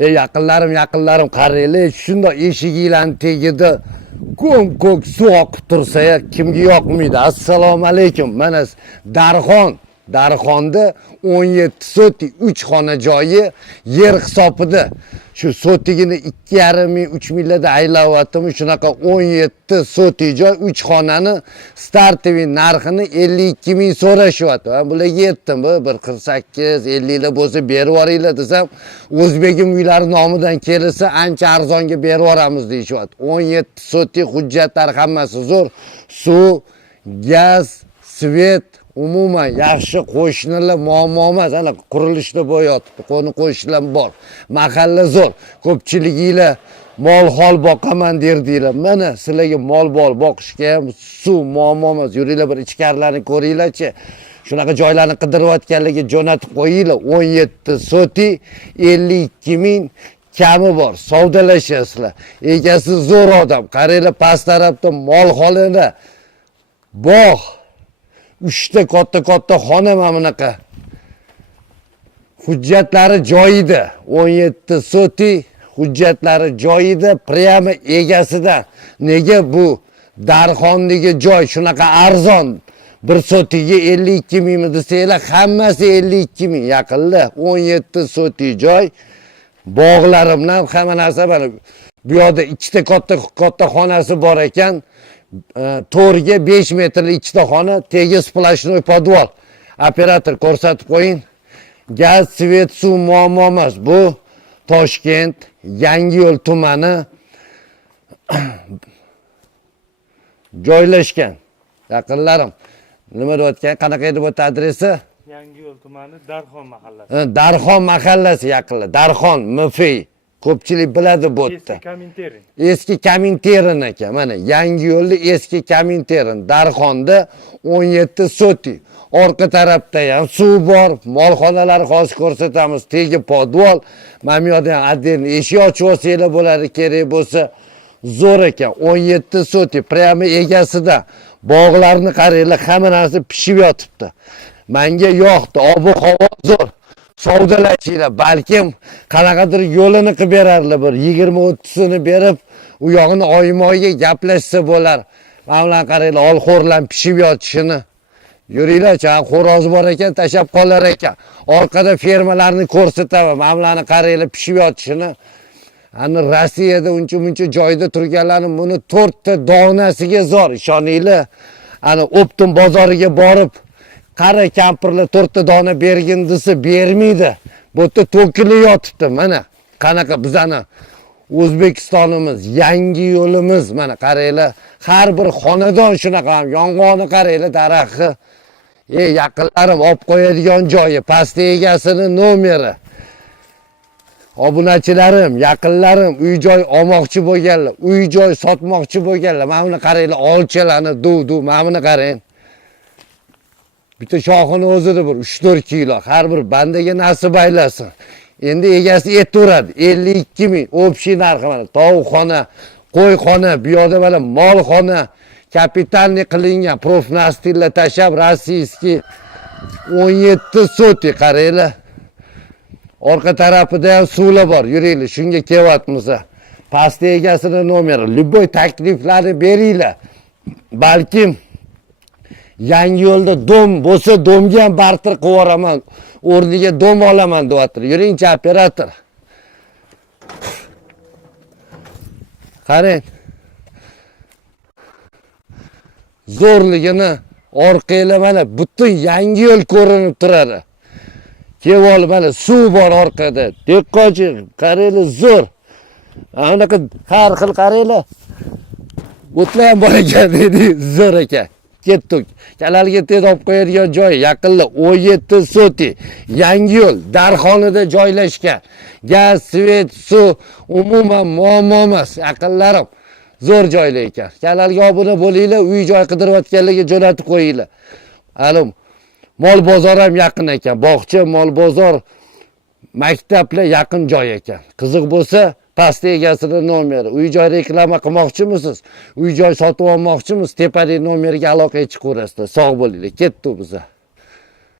Yaqinlarim qaranglar, shundoq eshiginglarning tagida ko'k suv oqib tursa, kimga yoqmaydi? Assalomu alaykum. Mana Darxonda 17 soti 3 xona joyi yer hisobida. Shu sotigini 2,5 ming 3 millada aylayaptimi? Shunaqa 17 soti joy 3 xonani startoviy narxini 52 ming so'rashyapti. Men bularga yetdim, bir 48 50 lar bo'lsa berib yuboringlar desam, O'zbegim uylari nomidan kelsa ancha arzonga berib yuboramiz deyishyapti. 17 soti hujjatlar hammasi zo'r. Suv, gaz, svet, umuman yaxshi qo'shnilar muammo emas. Ana qurilishda bo'yotibdi. Qo'shnilar bor. Mahalla zo'r. Ko'pchiliginglar mol hol boqaman derdinglar. Mana sizlarga mol boqishga ham suv muammo emas. Yuringlar bir ichkarilarni ko'ringlarchi. Shunaqa joylarni qidirayotganlarga jo'natib qo'yinglar. 17 soti 52 ming kami bor. Savdolashasizlar. Egasi zo'r odam. Qaranglar past tarafda mol holida bog'. 3 ta katta xona mana bunaqa. Hujjatlari joyida. 17 soti hujjatlari joyida, priyami egasida. Nega bu Darxondagi joy shunaqa arzon? Bir sotiga 52 mingmi desanglar, hammasi 52 ming yaqinlar. 17 soti joy. Bog'larimdan hamma narsa mana bu yoqda 2 ta katta xonasi bor ekan. To'rga 5 metrli ikkita xona, tegi splashnoy podvol. Operator ko'rsatib qo'ying. Gaz, svet, suv muammo emas. Bu Toshkent, Yangiyo'l tumani joylashgan. Yaqinlarim, nima deyotgan? Qanaqa edi bu adresi? Yangiyo'l tumani Darxon mahallasi. Darxon mahallasi yaqinlar. Darxon, Mufey. Ko'pchilik biladi bu yerda. Eski Komintern ekan. Mana Yangiyo'lda eski Komintern, Darxonda 17 soti. Orqa tarafda ham suv bor, molxonalar hozir ko'rsatamiz, tegi podvol. Mana bu yerda ham отдельно eshik ochib olsanglar bo'ladi, kerak bo'lsa. Zo'r ekan, 17 soti, priyami egasida. Bog'larni qaranglar, hamma narsa pishib yotibdi. Menga yoqdi, ob-havo zo'r. Savdolashinglar, balkim qanaqadir yo'lini qilib berarlar, bir 20-30 sini berib, u yog'ini oyma-oyga gaplashsa bo'lar. Mana bularni qaranglar, olxo'rlar pishib yotishini. Yuringlar-chi, xo'roz bor ekan, tashab qolar ekan. Orqada fermalarni ko'rsataman. Mana bularni qaranglar, pishib yotishini. Ani Rossiyada uncha-muncha joyda turganlarni buni 4 ta donasiga zo'r, ishoninglar. Ani Optim bozoriga borib qara kampirlar 4 ta dona bergin desa bermaydi. Bu yerda to'kilib yotibdi. Mana qanaqa bizani O'zbekistonimiz, yangi yo'limiz, mana qaranglar, har bir xonadon shunaqa ham yong'oni qaranglar, daraxti. Yaqinlarim olib qo'yadigan joyi, pastda egasini nomeri. Obunachilarim, yaqinlarim uy joy olmoqchi bo'lganlar, uy joy sotmoqchi bo'lganlar, mana buni qaranglar, olchalarni duv, mana buni qarang. Bitta shoxini o'zida bir 3-4 kilo, har bir bandaga nasib aylasin. Endi egasi aytaveradi, 52 ming общий narxi mana. Tovuqxona, qo'yxona, bu yoqda mana molxona, kapitalniy qilingan profnastillar tashab, rossiyskiy 17 soti qaranglar. Orqa tarafida ham suvlar bor, yuringlar, shunga kelyapmiz. Pastda egasini nomeri, любой takliflarni beringlar. Balkim Yangiyo'lda dom bo'lsa, domga ham barter qilib yuboraman, o'rniga dom olaman deyapti. Yuringchi operator. Qarang. Zo'rligini orqanglar mana butun Yangiyo'l ko'rinib turadi. Kevol mana suv bor orqada. Diqqatchi, qaranglar zo'r. Anaqa har xil qaranglar. O'tlar ham bor ekan dedi, zo'r ekan. Ketdik. Kanalga tez olib qo'yadigan joy yaqinlar 17 soti. Yangiyo'l Darxonida joylashgan. Gaz, svet, suv umuman muammo emas, yaqinlarim. Zo'r joylar ekan. Kanalga obuna bo'linglar, uy joy qidirayotganlarga jo'natib qo'yinglar. Alom. Mol bozor ham yaqin ekan. Bog'cha, mol bozor, maktablar yaqin joy ekan. Qiziq bo'lsa, pastda egasini nomeri. Uy joy reklama qilmoqchimisiz? Uy joy sotib olmoqchimisiz? Tepadagi nomerga aloqaga chiqaverasizlar. Sog' bo'linglar. Ketdik biz.